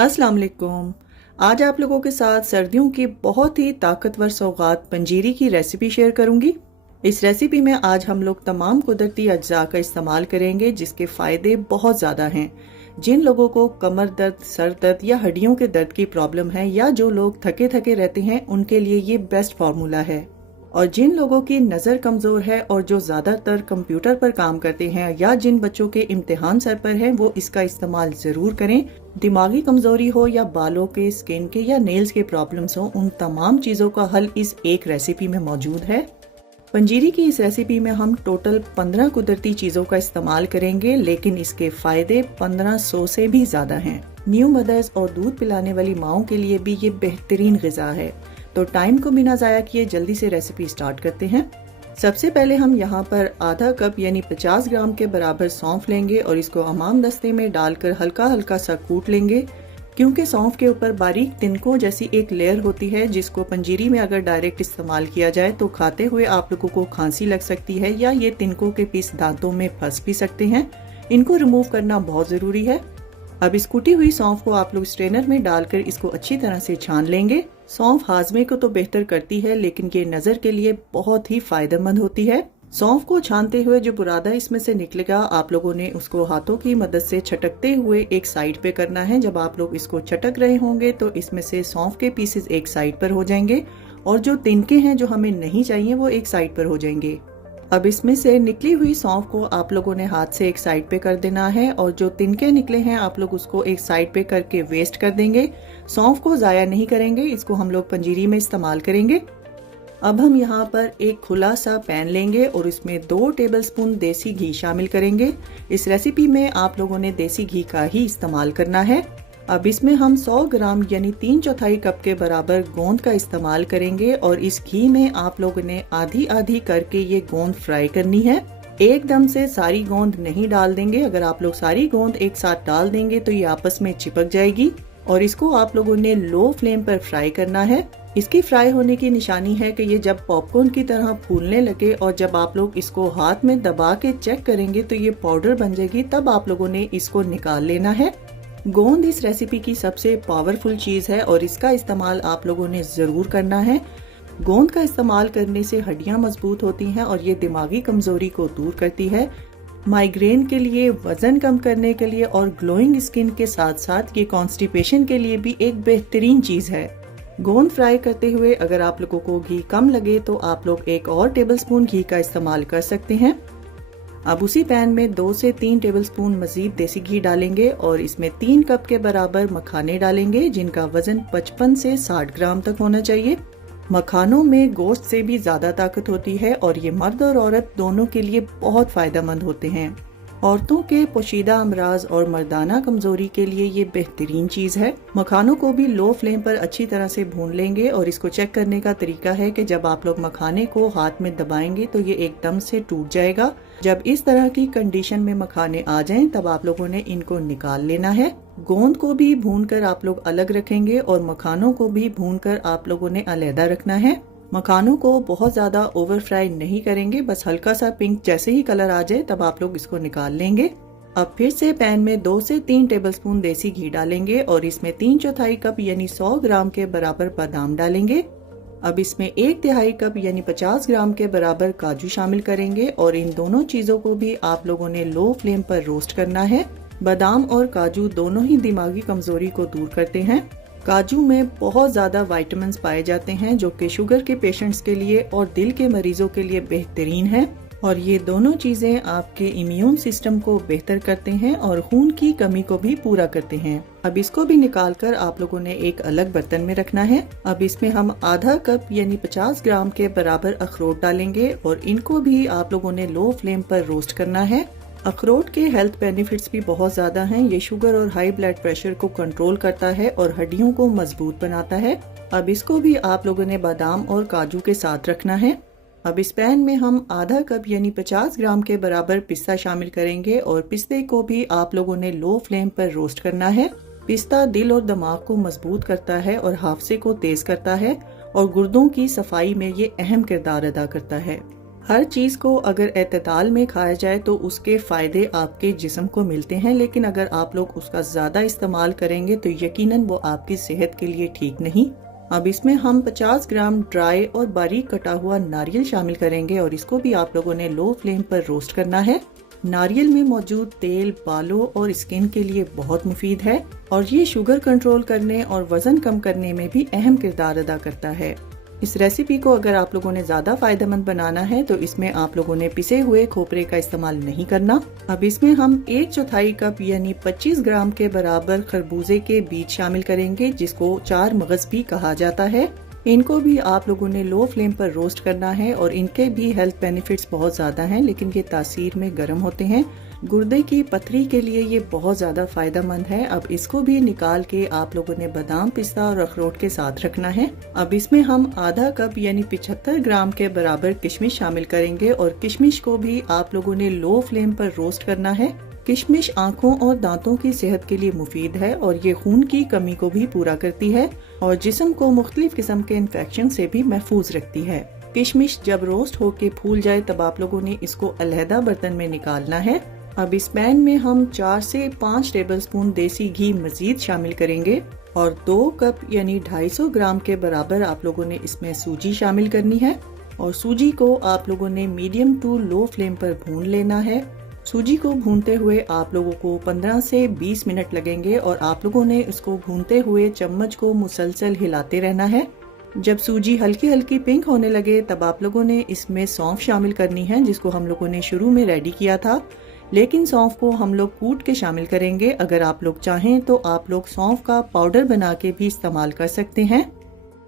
अस्सलाम वालेकुम। आज आप लोगों के साथ सर्दियों की बहुत ही ताकतवर सौगात पंजीरी की रेसिपी शेयर करूंगी। इस रेसिपी में आज हम लोग तमाम कुदरती अज्जा का इस्तेमाल करेंगे जिसके फ़ायदे बहुत ज़्यादा हैं। जिन लोगों को कमर दर्द, सर दर्द या हड्डियों के दर्द की प्रॉब्लम है या जो लोग थके थके रहते हैं उनके लिए ये बेस्ट फार्मूला है। और जिन लोगों की नज़र कमज़ोर है और जो ज़्यादातर कंप्यूटर पर काम करते हैं या जिन बच्चों के इम्तिहान सर पर हैं वो इसका इस्तेमाल ज़रूर करें। दिमागी कमज़ोरी हो या बालों के, स्किन के या नेल्स के प्रॉब्लम्स हो, उन तमाम चीज़ों का हल इस एक रेसिपी में मौजूद है। पंजीरी की इस रेसिपी में हम टोटल 15 कुदरती चीज़ों का इस्तेमाल करेंगे, लेकिन इसके फ़ायदे 1500 से भी ज़्यादा हैं। न्यू मदर्स और दूध पिलाने वाली माओं के लिए भी ये बेहतरीन ग़िज़ा है। तो टाइम को बिना ज़ाया किए जल्दी से रेसिपी स्टार्ट करते हैं। सबसे पहले हम यहाँ पर आधा कप यानी 50 ग्राम के बराबर सौंफ लेंगे और इसको अमाम दस्ते में डालकर हल्का हल्का सा कूट लेंगे। क्योंकि सौंफ के ऊपर बारीक तिनकों जैसी एक लेयर होती है जिसको पंजीरी में अगर डायरेक्ट इस्तेमाल किया जाए तो खाते हुए आप लोगों को खांसी लग सकती है या ये तिनकों के पीस दांतों में फंस भी सकते हैं। इनको रिमूव करना बहुत ज़रूरी है। अब इस कुटी हुई सौंफ को आप लोग स्ट्रेनर में डालकर इसको अच्छी तरह से छान लेंगे। सौंफ हाजमे को तो बेहतर करती है लेकिन ये नज़र के लिए बहुत ही फायदेमंद होती है। सौंफ को छानते हुए जो बुरादा इसमें से निकलेगा आप लोगों ने उसको हाथों की मदद से छटकते हुए एक साइड पे करना है। जब आप लोग इसको छटक रहे होंगे तो इसमें से सौंफ के पीसेस एक साइड पर हो जाएंगे और जो तिनके हैं जो हमें नहीं चाहिए वो एक साइड पर हो जाएंगे। अब इसमें से निकली हुई सौंफ को आप लोगों ने हाथ से एक साइड पे कर देना है और जो तिनके निकले हैं आप लोग उसको एक साइड पे करके वेस्ट कर देंगे। सौंफ को ज़ाया नहीं करेंगे, इसको हम लोग पंजीरी में इस्तेमाल करेंगे। अब हम यहाँ पर एक खुला सा पैन लेंगे और इसमें 2 टेबलस्पून देसी घी शामिल करेंगे। इस रेसिपी में आप लोगों ने देसी घी का ही इस्तेमाल करना है। अब इसमें हम 100 ग्राम यानी 3/4 कप के बराबर गोंद का इस्तेमाल करेंगे और इस घी में आप लोगों ने आधी आधी करके ये गोंद फ्राई करनी है। एकदम से सारी गोंद नहीं डाल देंगे। अगर आप लोग सारी गोंद एक साथ डाल देंगे तो ये आपस में चिपक जाएगी और इसको आप लोगों ने लो फ्लेम पर फ्राई करना है। इसकी फ्राई होने की निशानी है कि ये जब पॉपकॉर्न की तरह फूलने लगे और जब आप लोग इसको हाथ में दबा के चेक करेंगे तो ये पाउडर बन जाएगी, तब आप लोगों ने इसको निकाल लेना है। गोंद इस रेसिपी की सबसे पावरफुल चीज़ है और इसका इस्तेमाल आप लोगों ने ज़रूर करना है। गोंद का इस्तेमाल करने से हड्डियां मजबूत होती हैं और ये दिमागी कमज़ोरी को दूर करती है। माइग्रेन के लिए, वज़न कम करने के लिए और ग्लोइंग स्किन के साथ साथ ये कॉन्स्टिपेशन के लिए भी एक बेहतरीन चीज़ है। गोंद फ्राई करते हुए अगर आप लोगों को घी कम लगे तो आप लोग एक और टेबलस्पून घी का इस्तेमाल कर सकते हैं। अब उसी पैन में 2 से 3 टेबलस्पून मजीद देसी घी डालेंगे और इसमें 3 कप के बराबर मखाने डालेंगे जिनका वजन 55 से 60 ग्राम तक होना चाहिए। मखानों में गोश्त से भी ज़्यादा ताकत होती है और ये मर्द और औरत दोनों के लिए बहुत फ़ायदेमंद होते हैं। औरतों के पोशीदा अमराज और मर्दाना कमजोरी के लिए ये बेहतरीन चीज़ है। मखानों को भी लो फ्लेम पर अच्छी तरह से भून लेंगे और इसको चेक करने का तरीका है कि जब आप लोग मखाने को हाथ में दबाएंगे तो ये एकदम से टूट जाएगा। जब इस तरह की कंडीशन में मखाने आ जाएं तब आप लोगों ने इनको निकाल लेना है। गोंद को भी भूनकर आप लोग अलग रखेंगे और मखानों को भी भूनकर आप लोगों ने अलग रखना है। मखानों को बहुत ज़्यादा ओवर फ्राई नहीं करेंगे, बस हल्का सा पिंक जैसे ही कलर आ जाए तब आप लोग इसको निकाल लेंगे। अब फिर से पैन में 2 से 3 टेबलस्पून देसी घी डालेंगे और इसमें 3/4 कप यानी 100 ग्राम के बराबर बादाम डालेंगे। अब इसमें 1/3 कप यानी 50 ग्राम के बराबर काजू शामिल करेंगे और इन दोनों चीज़ों को भी आप लोगों ने लो फ्लेम पर रोस्ट करना है। बादाम और काजू दोनों ही दिमागी कमजोरी को दूर करते हैं। काजू में बहुत ज़्यादा विटामिन्स पाए जाते हैं जो कि शुगर के पेशेंट्स के लिए और दिल के मरीजों के लिए बेहतरीन है और ये दोनों चीज़ें आपके इम्यून सिस्टम को बेहतर करते हैं और खून की कमी को भी पूरा करते हैं। अब इसको भी निकाल कर आप लोगों ने एक अलग बर्तन में रखना है। अब इसमें हम आधा कप यानी 50 ग्राम के बराबर अखरोट डालेंगे और इनको भी आप लोगों ने लो फ्लेम पर रोस्ट करना है। अखरोट के हेल्थ बेनिफिट्स भी बहुत ज़्यादा हैं। ये शुगर और हाई ब्लड प्रेशर को कंट्रोल करता है और हड्डियों को मजबूत बनाता है। अब इसको भी आप लोगों ने बादाम और काजू के साथ रखना है। अब इस पैन में हम आधा कप यानी 50 ग्राम के बराबर पिस्ता शामिल करेंगे और पिस्ते को भी आप लोगों ने लो फ्लेम पर रोस्ट करना है। पिस्ता दिल और दिमाग को मजबूत करता है और हाफजे को तेज करता है और गुर्दों की सफाई में ये अहम किरदार अदा करता है। हर चीज़ को अगर एतदाल में खाया जाए तो उसके फ़ायदे आपके जिस्म को मिलते हैं, लेकिन अगर आप लोग उसका ज़्यादा इस्तेमाल करेंगे तो यकीनन वो आपकी सेहत के लिए ठीक नहीं। अब इसमें हम 50 ग्राम ड्राई और बारीक कटा हुआ नारियल शामिल करेंगे और इसको भी आप लोगों ने लो फ्लेम पर रोस्ट करना है। नारियल में मौजूद तेल बालों और स्किन के लिए बहुत मुफीद है और ये शुगर कंट्रोल करने और वजन कम करने में भी अहम किरदार अदा करता है। इस रेसिपी को अगर आप लोगों ने ज़्यादा फायदेमंद बनाना है तो इसमें आप लोगों ने पिसे हुए खोपरे का इस्तेमाल नहीं करना। अब इसमें हम 1/4 कप यानी 25 ग्राम के बराबर खरबूजे के बीज शामिल करेंगे, जिसको 4 मगज भी कहा जाता है। इनको भी आप लोगों ने लो फ्लेम पर रोस्ट करना है और इनके भी हेल्थ बेनिफिट्स बहुत ज़्यादा हैं, लेकिन ये तासीर में गर्म होते हैं। गुर्दे की पथरी के लिए ये बहुत ज़्यादा फायदेमंद है। अब इसको भी निकाल के आप लोगों ने बादाम, पिस्ता और अखरोट के साथ रखना है। अब इसमें हम आधा कप यानी 75 ग्राम के बराबर किशमिश शामिल करेंगे और किशमिश को भी आप लोगों ने लो फ्लेम पर रोस्ट करना है। किशमिश आँखों और दांतों की सेहत के लिए मुफीद है और ये खून की कमी को भी पूरा करती है और जिस्म को मुख्तलिफ किस्म के इन्फेक्शन से भी महफूज रखती है। किशमिश जब रोस्ट होके फूल जाए तब आप लोगों ने इसको अलहदा बर्तन में निकालना है। अब इस पैन में हम 4 से 5 टेबलस्पून देसी घी मजीद शामिल करेंगे और 2 कप यानी 250 ग्राम के बराबर आप लोगों ने इसमें सूजी शामिल करनी है और सूजी को आप लोगों ने मीडियम टू लो फ्लेम पर भून लेना है। सूजी को भूनते हुए आप लोगों को 15 से 20 मिनट लगेंगे और आप लोगों ने इसको भूनते हुए चम्मच को मुसलसल हिलाते रहना है। जब सूजी हल्की हल्की पिंक होने लगे तब आप लोगों ने इसमें सौंफ शामिल करनी है, जिसको हम लोगों ने शुरू में रेडी किया था, लेकिन सौंफ को हम लोग कूट के शामिल करेंगे। अगर आप लोग चाहें तो आप लोग सौंफ का पाउडर बना के भी इस्तेमाल कर सकते हैं।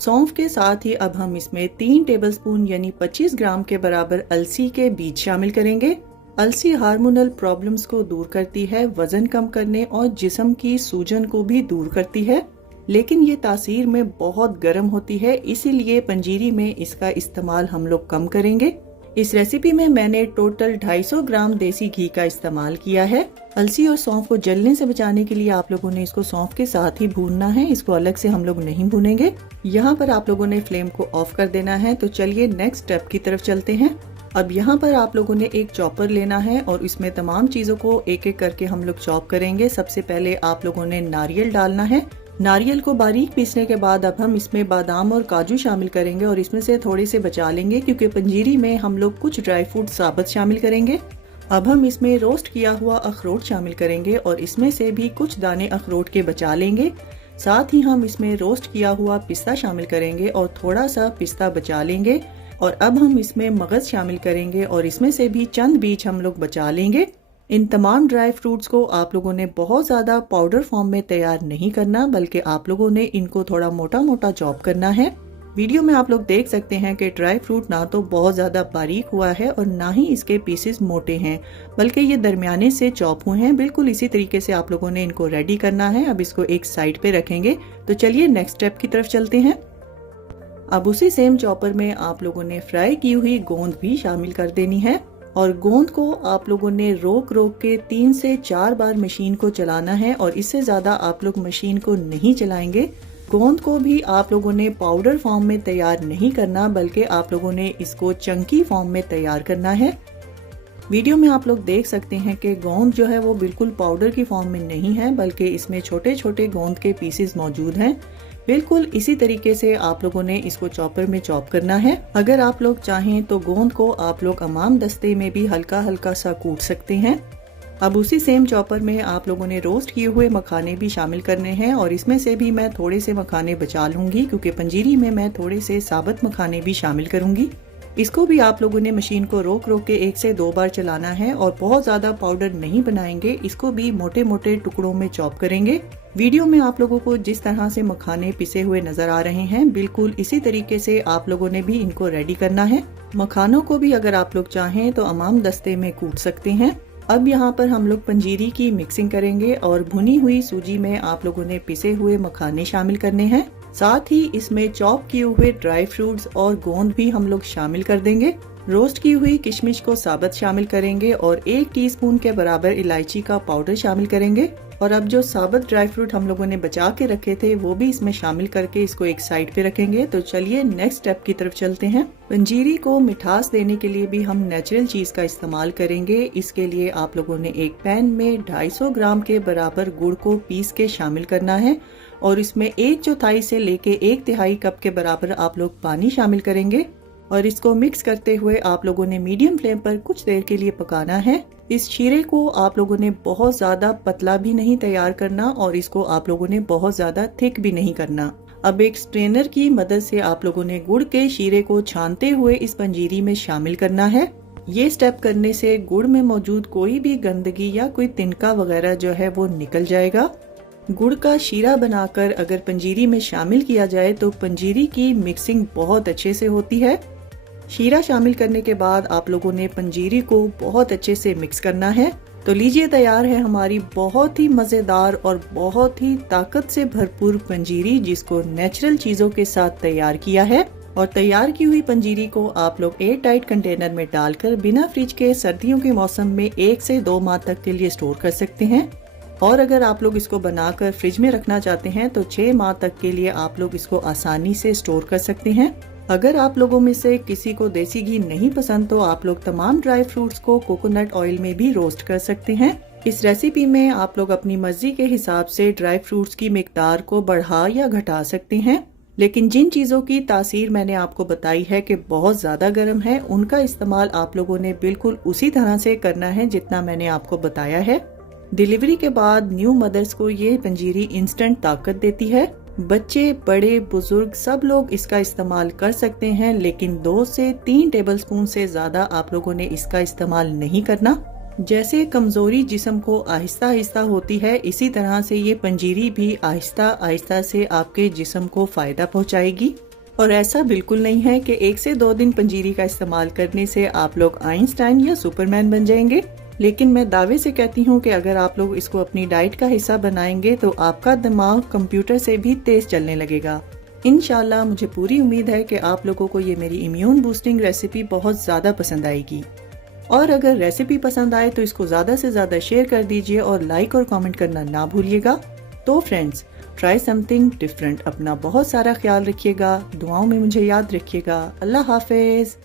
सौंफ के साथ ही अब हम इसमें 3 टेबलस्पून यानी 25 ग्राम के बराबर अलसी के बीज शामिल करेंगे। अलसी हार्मोनल प्रॉब्लम्स को दूर करती है, वजन कम करने और जिस्म की सूजन को भी दूर करती है, लेकिन ये तासीर में बहुत गर्म होती है, इसीलिए पंजीरी में इसका इस्तेमाल हम लोग कम करेंगे। इस रेसिपी में मैंने टोटल 250 ग्राम देसी घी का इस्तेमाल किया है। अलसी और सौंफ को जलने से बचाने के लिए आप लोगों ने इसको सौंफ के साथ ही भूनना है, इसको अलग से हम लोग नहीं भूनेंगे। यहाँ पर आप लोगों ने फ्लेम को ऑफ कर देना है। तो चलिए नेक्स्ट स्टेप की तरफ चलते हैं। अब यहाँ पर आप लोगों ने एक चॉपर लेना है और इसमें तमाम चीजों को एक एक करके हम लोग चॉप करेंगे। सबसे पहले आप लोगों ने नारियल डालना है। नारियल को बारीक पीसने के बाद अब हम इसमें बादाम और काजू शामिल करेंगे और इसमें से थोड़े से बचा लेंगे क्योंकि पंजीरी में हम लोग कुछ ड्राई फ्रूट साबुत शामिल करेंगे। अब हम इसमें रोस्ट किया हुआ अखरोट शामिल करेंगे और इसमें से भी कुछ दाने अखरोट के बचा लेंगे। साथ ही हम इसमें रोस्ट किया हुआ पिस्ता शामिल करेंगे और थोड़ा सा पिस्ता बचा लेंगे। और अब हम इसमें मगज शामिल करेंगे और इसमें से भी चंद बीज हम लोग बचा लेंगे। इन तमाम ड्राई फ्रूट्स को आप लोगों ने बहुत ज़्यादा पाउडर फॉर्म में तैयार नहीं करना, बल्कि आप लोगों ने इनको थोड़ा मोटा मोटा चॉप करना है। वीडियो में आप लोग देख सकते हैं कि ड्राई फ्रूट ना तो बहुत ज़्यादा बारीक हुआ है और ना ही इसके पीसेस मोटे हैं, बल्कि ये दरमियाने से चॉप हुए हैं। बिल्कुल इसी तरीके से आप लोगों ने इनको रेडी करना है। अब इसको एक साइड पे रखेंगे। तो चलिए नेक्स्ट स्टेप की तरफ चलते हैं। अब उसी सेम चॉपर में आप लोगों ने फ्राई की हुई गोंद भी शामिल कर देनी है और गोंद को आप लोगों ने रोक रोक के 3 से 4 बार मशीन को चलाना है और इससे ज्यादा आप लोग मशीन को नहीं चलाएंगे। गोंद को भी आप लोगों ने पाउडर फॉर्म में तैयार नहीं करना, बल्कि आप लोगों ने इसको चंकी फॉर्म में तैयार करना है। वीडियो में आप लोग देख सकते हैं कि गोंद जो है वो बिल्कुल पाउडर की फॉर्म में नहीं है, बल्कि इसमें छोटे छोटे गोंद के पीसेस मौजूद हैं। बिल्कुल इसी तरीके से आप लोगों ने इसको चॉपर में चॉप करना है। अगर आप लोग चाहें तो गोंद को आप लोग अमाम दस्ते में भी हल्का हल्का सा कूट सकते हैं। अब उसी सेम चॉपर में आप लोगों ने रोस्ट किए हुए मखाने भी शामिल करने हैं और इसमें से भी मैं थोड़े से मखाने बचा लूंगी क्योंकि पंजीरी में मैं थोड़े से साबुत मखाने भी शामिल करूंगी। इसको भी आप लोगों ने मशीन को रोक रोक के 1 से 2 बार चलाना है और बहुत ज्यादा पाउडर नहीं बनाएंगे। इसको भी मोटे मोटे टुकड़ों में चॉप करेंगे। वीडियो में आप लोगों को जिस तरह से मखाने पिसे हुए नजर आ रहे हैं, बिल्कुल इसी तरीके से आप लोगों ने भी इनको रेडी करना है। मखानों को भी अगर आप लोग चाहें तो अमाम दस्ते में कूट सकते हैं। अब यहाँ पर हम लोग पंजीरी की मिक्सिंग करेंगे और भुनी हुई सूजी में आप लोगों ने पिसे हुए मखाने शामिल करने हैं। साथ ही इसमें चॉप किए हुए ड्राई फ्रूट्स और गोंद भी हम लोग शामिल कर देंगे। रोस्ट की हुई किशमिश को साबुत शामिल करेंगे और 1 टीस्पून के बराबर इलायची का पाउडर शामिल करेंगे। और अब जो साबुत ड्राई फ्रूट हम लोगों ने बचा के रखे थे वो भी इसमें शामिल करके इसको एक साइड पे रखेंगे। तो चलिए नेक्स्ट स्टेप की तरफ चलते हैं। पंजीरी को मिठास देने के लिए भी हम नेचुरल चीज का इस्तेमाल करेंगे। इसके लिए आप लोगों ने एक पैन में 250 ग्राम के बराबर गुड़ को पीस के शामिल करना है और इसमें 1/4 से लेके 1/3 कप के बराबर आप लोग पानी शामिल करेंगे और इसको मिक्स करते हुए आप लोगों ने मीडियम फ्लेम पर कुछ देर के लिए पकाना है। इस शीरे को आप लोगों ने बहुत ज्यादा पतला भी नहीं तैयार करना और इसको आप लोगों ने बहुत ज्यादा थिक भी नहीं करना। अब एक स्ट्रेनर की मदद से आप लोगों ने गुड़ के शीरे को छानते हुए इस पंजीरी में शामिल करना है। ये स्टेप करने से गुड़ में मौजूद कोई भी गंदगी या कोई तिनका वगैरह जो है वो निकल जाएगा। गुड़ का शीरा बनाकर अगर पंजीरी में शामिल किया जाए तो पंजीरी की मिक्सिंग बहुत अच्छे से होती है। शीरा शामिल करने के बाद आप लोगों ने पंजीरी को बहुत अच्छे से मिक्स करना है। तो लीजिए तैयार है हमारी बहुत ही मजेदार और बहुत ही ताकत से भरपूर पंजीरी, जिसको नेचुरल चीजों के साथ तैयार किया है। और तैयार की हुई पंजीरी को आप लोग एयर टाइट कंटेनर में डालकर बिना फ्रिज के सर्दियों के मौसम में 1 से 2 माह तक के लिए स्टोर कर सकते हैं। और अगर आप लोग इसको बनाकर फ्रिज में रखना चाहते हैं तो 6 माह तक के लिए आप लोग इसको आसानी से स्टोर कर सकते हैं। अगर आप लोगों में से किसी को देसी घी नहीं पसंद तो आप लोग तमाम ड्राई फ्रूट्स को कोकोनट ऑयल में भी रोस्ट कर सकते हैं। इस रेसिपी में आप लोग अपनी मर्जी के हिसाब से ड्राई फ्रूट्स की मिकदार को बढ़ा या घटा सकते हैं, लेकिन जिन चीजों की तासीर मैंने आपको बताई है कि बहुत ज्यादा गर्म है, उनका इस्तेमाल आप लोगों ने बिल्कुल उसी तरह से करना है जितना मैंने आपको बताया है। डिलीवरी के बाद न्यू मदर्स को ये पंजीरी इंस्टेंट ताकत देती है। बच्चे, बड़े, बुजुर्ग सब लोग इसका इस्तेमाल कर सकते हैं, लेकिन 2 से 3 टेबलस्पून से ज्यादा आप लोगों ने इसका इस्तेमाल नहीं करना। जैसे कमजोरी जिस्म को आहिस्ता आहिस्ता होती है, इसी तरह से ये पंजीरी भी आहिस्ता आहिस्ता से आपके जिस्म को फायदा पहुंचाएगी। और ऐसा बिल्कुल नहीं है कि 1 से 2 दिन पंजीरी का इस्तेमाल करने से आप लोग आइंस्टाइन या सुपरमैन बन जाएंगे। लेकिन मैं दावे से कहती हूँ कि अगर आप लोग इसको अपनी डाइट का हिस्सा बनाएंगे तो आपका दिमाग कंप्यूटर से भी तेज चलने लगेगा। इंशाल्लाह मुझे पूरी उम्मीद है कि आप लोगों को ये मेरी इम्यून बूस्टिंग रेसिपी बहुत ज़्यादा पसंद आएगी। और अगर रेसिपी पसंद आए तो इसको ज़्यादा से ज़्यादा शेयर कर दीजिए और लाइक और कमेंट करना ना भूलिएगा। तो फ्रेंड्स, ट्राई समथिंग डिफरेंट। अपना बहुत सारा ख्याल रखिएगा, दुआओं में मुझे याद रखिएगा। अल्लाह हाफिज।